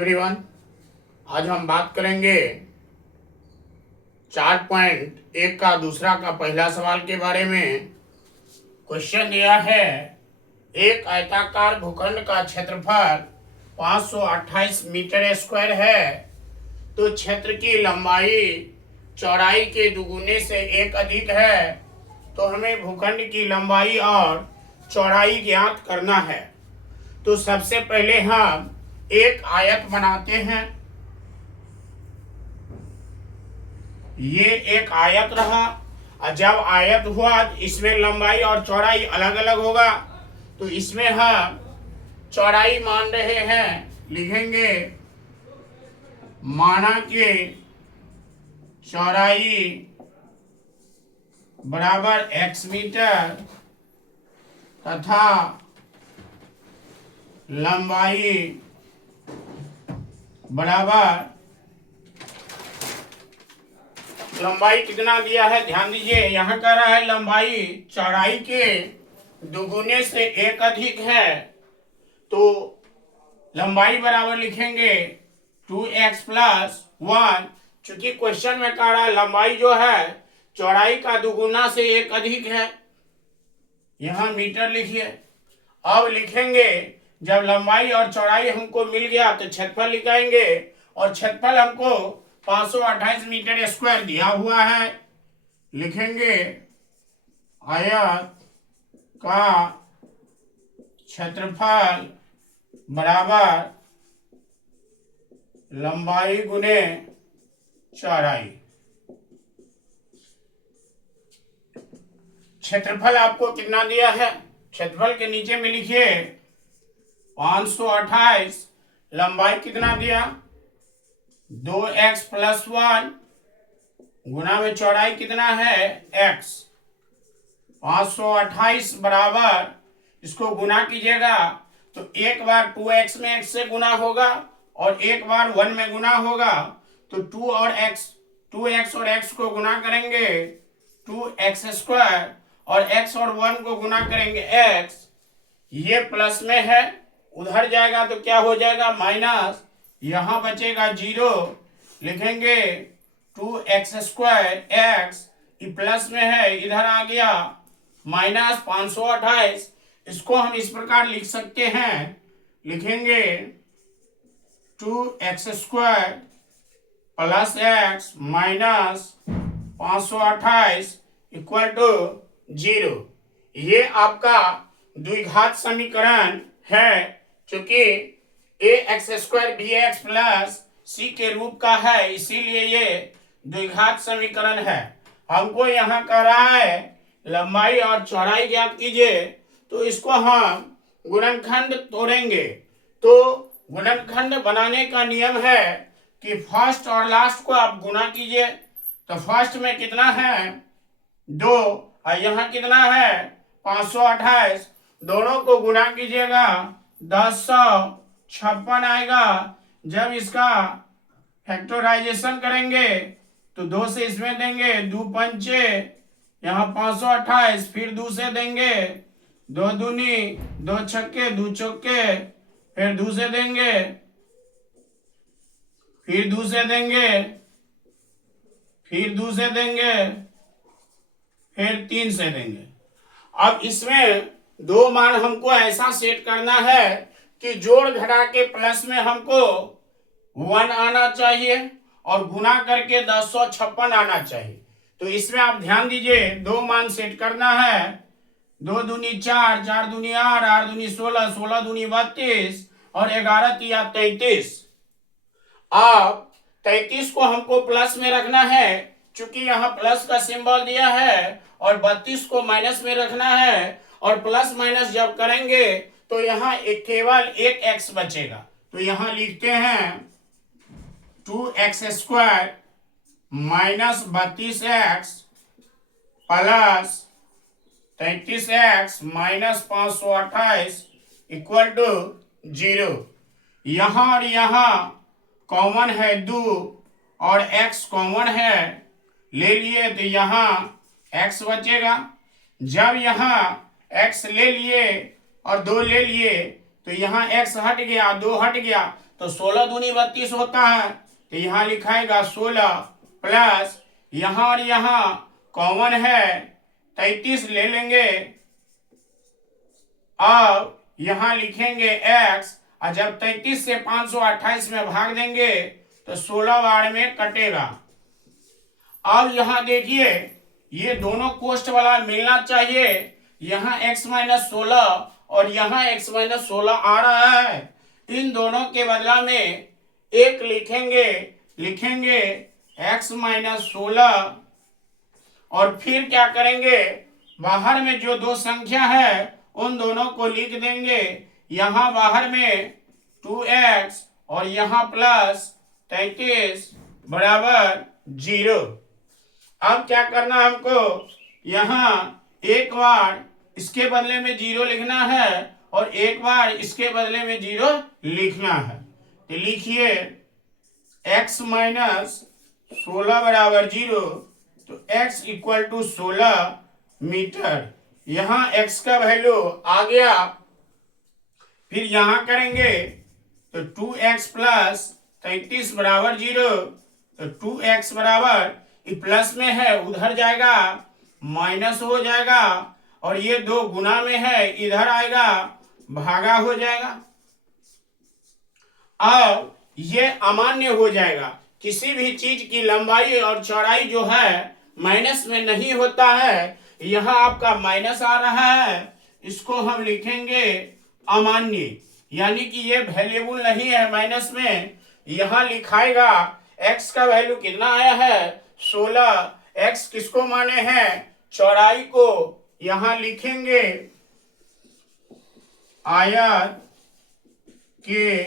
Everyone, आज हम बात करेंगे 4.1 का दूसरा का पहला सवाल के बारे में। क्वेश्चन दिया है, एक आयताकार भूखंड का क्षेत्रफल 528 मीटर स्क्वायर है, तो क्षेत्र की लंबाई चौड़ाई के दुगुने से एक अधिक है, तो हमें भूखंड की लंबाई और चौड़ाई ज्ञात करना है। तो सबसे पहले हम एक आयत बनाते हैं। ये एक आयत रहा, और जब आयत हुआ इसमें लंबाई और चौड़ाई अलग अलग होगा, तो इसमें हम चौड़ाई मान रहे हैं, लिखेंगे माना कि चौड़ाई बराबर x मीटर तथा लंबाई बराबर, लंबाई कितना दिया है ध्यान दीजिए, यहाँ कह रहा है लंबाई चौड़ाई के दुगुने से एक अधिक है, तो लंबाई बराबर लिखेंगे 2x + 1। चूंकि क्वेश्चन में कह रहा है लंबाई जो है चौड़ाई का दुगुना से एक अधिक है, यहाँ मीटर लिखिए। अब लिखेंगे जब लंबाई और चौड़ाई हमको मिल गया तो क्षेत्रफल निकालेंगे, और क्षेत्रफल हमको 528 मीटर स्क्वायर दिया हुआ है। लिखेंगे आयत का क्षेत्रफल बराबर लंबाई गुने चौड़ाई। क्षेत्रफल आपको कितना दिया है, क्षेत्रफल के नीचे में लिखिए 528, लंबाई कितना दिया 2x + 1 गुना में चौड़ाई कितना है x। 528 बराबर, इसको गुना कीजिएगा तो एक बार 2x में x से गुना होगा और एक बार 1 में गुना होगा, तो 2x और x को गुना करेंगे 2x², और x और 1 को गुना करेंगे x। ये प्लस में है, उधर जाएगा तो क्या हो जाएगा माइनस, यहां बचेगा 0। लिखेंगे 2x² x, ये प्लस में है इधर आ गया माइनस 528। इसको हम इस प्रकार लिख सकते हैं, लिखेंगे 2x² + x माइनस 528 = 0। ये आपका द्विघात समीकरण है, चूंकि ax² bx + c के रूप का है, इसीलिए ये द्विघात समीकरण है। हमको यहाँ कह रहा है लंबाई और चौड़ाई ज्ञात कीजिए, तो इसको हम गुणनखंड तोड़ेंगे। तो गुणनखंड बनाने का नियम है कि फर्स्ट और लास्ट को आप गुना कीजिए। तो फर्स्ट में कितना है 2, और यहाँ कितना है 528, दोनों को गुना कीजिएगा 1056 आएगा। जब इसका फैक्टराइजेशन करेंगे तो 2 से इसमें देंगे, 2 पंचे, यहाँ 528, फिर 2 से देंगे, 2 दूनी 2 छक्के 2 चौके, फिर 2 से देंगे, फिर 2 से देंगे, फिर 2 से देंगे, फिर 3 से देंगे। अब इसमें 2 मान हमको ऐसा सेट करना है कि जोड़ घटा के प्लस में हमको 1 आना चाहिए और गुना करके 1056 आना चाहिए। तो इसमें आप ध्यान दीजिए, 2 मान सेट करना है, 2 दूनी 4, 4 दूनी 8, 8 दूनी 16, 16 दूनी 32, और 11 तिया 33। अब 33 को हमको प्लस में रखना है, चूंकि यहाँ प्लस का सिंबल दिया है, और 32 को माइनस में रखना है, और प्लस माइनस जब करेंगे तो यहाँ केवल एक x बचेगा। तो यहाँ लिखते हैं 2x² - 32x + 33x - 528 = 0। यहाँ और यहाँ कॉमन है 2 और x कॉमन है, ले लिए तो यहाँ x बचेगा। जब यहाँ x ले लिए और 2 ले लिए तो यहाँ x हट गया, 2 हट गया, तो 16 दूनी 32 होता है, तो यहाँ लिखाएगा 16 प्लस यहाँ और यहाँ कॉमन है 33 ले लेंगे। अब यहाँ लिखेंगे x, और जब 33 से 528 में भाग देंगे तो 16 बार में कटेगा। अब यहाँ देखिए ये दोनों कोष्ठ वाला मिलना चाहिए, यहाँ x माइनस 16 और यहाँ x माइनस 16 आ रहा है। इन दोनों के बदला में एक लिखेंगे x माइनस 16, और फिर क्या करेंगे, बाहर में जो दो संख्या है उन दोनों को लिख देंगे। यहाँ बाहर में 2x और यहाँ प्लस 33 बराबर 0। अब क्या करना हमको, यहाँ एक बार इसके बदले में 0 लिखना है और एक बार इसके बदले में 0 लिखना है। तो लिखिए x माइनस 16 बराबर 0, तो x इक्वल टू 16 मीटर। यहाँ x का वैल्यू आ गया। फिर यहाँ करेंगे तो 2x प्लस 33 बराबर 0, तो 2x बराबर, ये प्लस में है उधर जाएगा माइनस हो जाएगा, और ये दो गुना में है इधर आएगा भागा हो जाएगा। अब ये अमान्य हो जाएगा। किसी भी चीज की लंबाई और चौड़ाई जो है माइनस में नहीं होता है। यहाँ आपका माइनस आ रहा है, इसको हम लिखेंगे अमान्य, यानी कि ये वैल्यूएबल नहीं है माइनस में। यहाँ लिखाएगा x का वैल्यू कितना आया है 16। x किसको माने हैं, चौड़ाई को। यहाँ लिखेंगे आयत के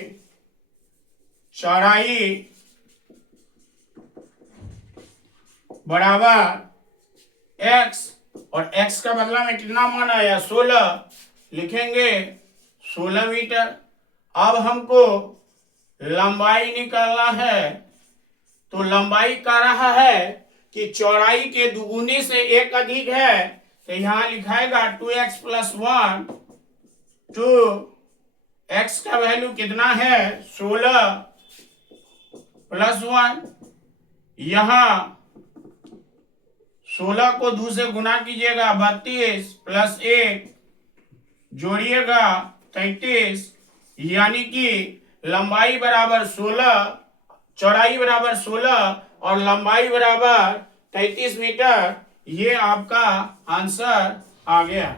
चौड़ाई बराबर x, और x का बदला में कितना मान आया 16, लिखेंगे 16 मीटर। अब हमको लंबाई निकालना है, तो लंबाई कह रहा है कि चौड़ाई के दुगुने से एक अधिक है, तो यहाँ लिखाएगा 2x प्लस 1, तो x का वैल्यू कितना है 16 प्लस 1। यहाँ 16 को 2 से गुना कीजिएगा 32 प्लस 1 जोड़िएगा 33, यानी कि लंबाई बराबर 16, चौड़ाई बराबर 16 और लंबाई बराबर 33 मीटर। ये आपका आंसर आ गया।